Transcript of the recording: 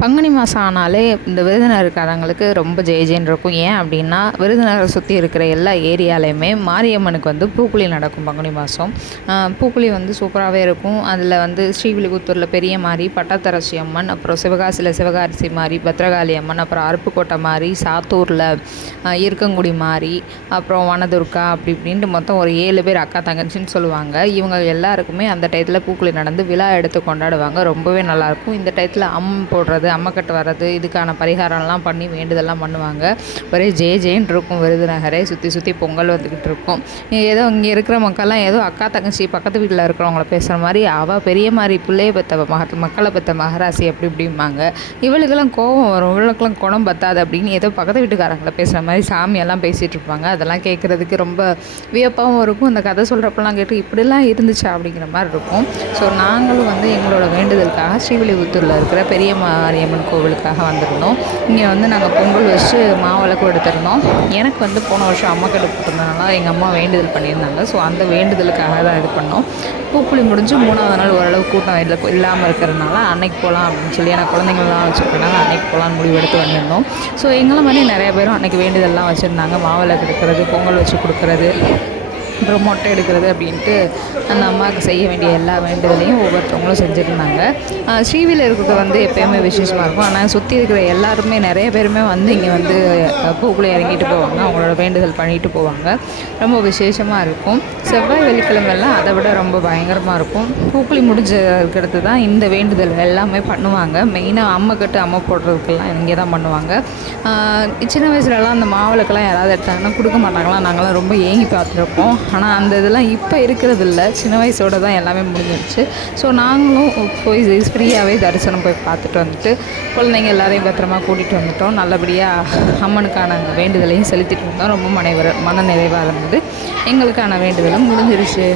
பங்குனி மாதம் ஆனாலே இந்த விருதுநகர்காரங்களுக்கு ரொம்ப ஜெய இருக்கும். ஏன் அப்படின்னா விருதுநகரை சுற்றி இருக்கிற எல்லா ஏரியாலையுமே மாரியம்மனுக்கு வந்து பூக்குழி நடக்கும் பங்குனி மாதம் பூக்குழி வந்து சூப்பராகவே இருக்கும். அதில் வந்து ஸ்ரீவில்லிபுத்தூரில் பெரிய மாரி பட்டாத்தரசி அம்மன் அப்புறம் சிவகாசியில் சிவகாசி மாரி பத்ரகாளி அம்மன் அப்புறம் அருப்புக்கோட்டை மாரி சாத்தூரில் இருக்கங்குடி மாதிரி அப்புறம் வனதுர்கா அப்படி இப்படின்ட்டு மொத்தம் ஒரு ஏழு பேர் அக்கா தங்கச்சின்னு சொல்லுவாங்க. இவங்க எல்லாருக்குமே அந்த டயத்தில் பூக்குழி நடந்து விழா எடுத்து கொண்டாடுவாங்க. ரொம்பவே நல்லாயிருக்கும் இந்த டயத்தில் அம் போடுறது அம்மக்கட்டு வர்றது இதுக்கான பரிகாரம்லாம் பண்ணி வேண்டுதெல்லாம் பண்ணுவாங்க. ஒரே ஜே ஜேன்னு இருக்கும் விருதுநகரே சுற்றி சுற்றி பொங்கல் வந்துக்கிட்டு இருக்கும். ஏதோ இங்கே இருக்கிற மக்கள்லாம் ஏதோ அக்கா தங்கச்சி பக்கத்து வீட்டில் இருக்கிறவங்கள பேசுகிற மாதிரி அவள் பெரிய மாதிரி பிள்ளைய பெற்ற மக மக்களை பெற்ற மகராசி அப்படி இப்படிம்பாங்க. இவளுக்கெல்லாம் கோபம் வரும். இவளுக்கெல்லாம் குணம் பத்தாது அப்படின்னு ஏதோ பக்கத்து வீட்டுக்காரங்களை பேசுகிற மாதிரி சாமியெல்லாம் பேசிகிட்டு இருப்பாங்க. அதெல்லாம் கேட்குறதுக்கு ரொம்ப வியப்பாகவும் இருக்கும். இந்த கதை சொல்கிறப்பெல்லாம் கேட்டு இப்படிலாம் இருந்துச்சா? அப்படிங்கிற மாதிரி இருக்கும். ஸோ நாங்களும் வந்து எங்களோட வேண்டுதலுக்காக ஸ்ரீவில்லிபுத்தூரில் இருக்கிற பெரிய மாரியம்மன் கோவிலுக்காக வந்திருந்தோம். இங்கே வந்து நாங்கள் பொங்கல் வச்சு மாவிளக்கு எடுத்திருந்தோம். எனக்கு வந்து போன வருஷம் அம்மா கடை போட்டிருந்தனால எங்கள் அம்மா வேண்டுதல் பண்ணியிருந்தாங்க. ஸோ அந்த வேண்டுதலுக்காக தான் இது பண்ணோம். பூக்குழி முடிஞ்சு மூணாவது நாள் ஓரளவு கூட்டம் இல்லை இல்லாமல் இருக்கிறதுனால அன்னைக்கு போகலாம் அப்படின்னு சொல்லி ஏன்னா குழந்தைங்கள்லாம் வச்சுருக்கனால அன்னைக்கு போகலான்னு முடிவெடுத்து வந்திருந்தோம். ஸோ எங்களை மாதிரி நிறைய பேரும் அன்னைக்கு வேண்டுதல்லாம் வச்சுருந்தாங்க. மாவிளக்கு எடுக்கிறது பொங்கல் வச்சு கொடுக்குறது. அப்புறம் மொட்டை எடுக்கிறது அப்படின்ட்டு அந்த அம்மாவுக்கு செய்ய வேண்டிய எல்லா வேண்டுதலையும் ஒவ்வொருத்தவங்களும் செஞ்சுருந்தாங்க ஸ்ரீவில இருக்கிறது வந்து எப்போயுமே விசேஷமாக இருக்கும். ஆனால் சுற்றி இருக்கிற எல்லாருமே நிறைய பேருமே வந்து இங்கே வந்து பூக்குள்ளே இறங்கிட்டு போவாங்க. அவங்களோட வேண்டுதல் பண்ணிட்டு போவாங்க. ரொம்ப விசேஷமாக இருக்கும். செவ்வாய் வெள்ளிக்கிழமெல்லாம் அதை விட ரொம்ப பயங்கரமாக இருக்கும். பூக்குழி முடிஞ்சதுக்கடுத்து தான் இந்த வேண்டுதல் எல்லாமே பண்ணுவாங்க. மெயினாக அம்மை கட்டு அம்மை போடுறதுக்கெல்லாம் இங்கே தான் பண்ணுவாங்க. சின்ன வயசுலலாம் அந்த மாவிளக்கெல்லாம் யாராவது எடுத்தாங்கன்னா கொடுக்க மாட்டாங்களாம். நாங்களாம் ரொம்ப ஏங்கி பார்த்துருப்போம். ஆனால் அந்த இதெல்லாம் இப்போ இருக்கிறது இல்லை. சின்ன வயசோட தான் எல்லாமே முடிஞ்சிருச்சு. ஸோ நாங்களும் போய் ஃப்ரீயாகவே தரிசனம் போய் பார்த்துட்டு வந்துட்டு குழந்தைங்க எல்லாரையும் பத்திரமா கூட்டிகிட்டு வந்துட்டோம். நல்லபடியாக அம்மனுக்கான வேண்டுதலையும் செலுத்திட்டு வந்தோம். ரொம்ப மனைவர மன நிறைவாக இருந்தது. எங்களுக்கான வேண்டுதலும் முடிஞ்சிருச்சு.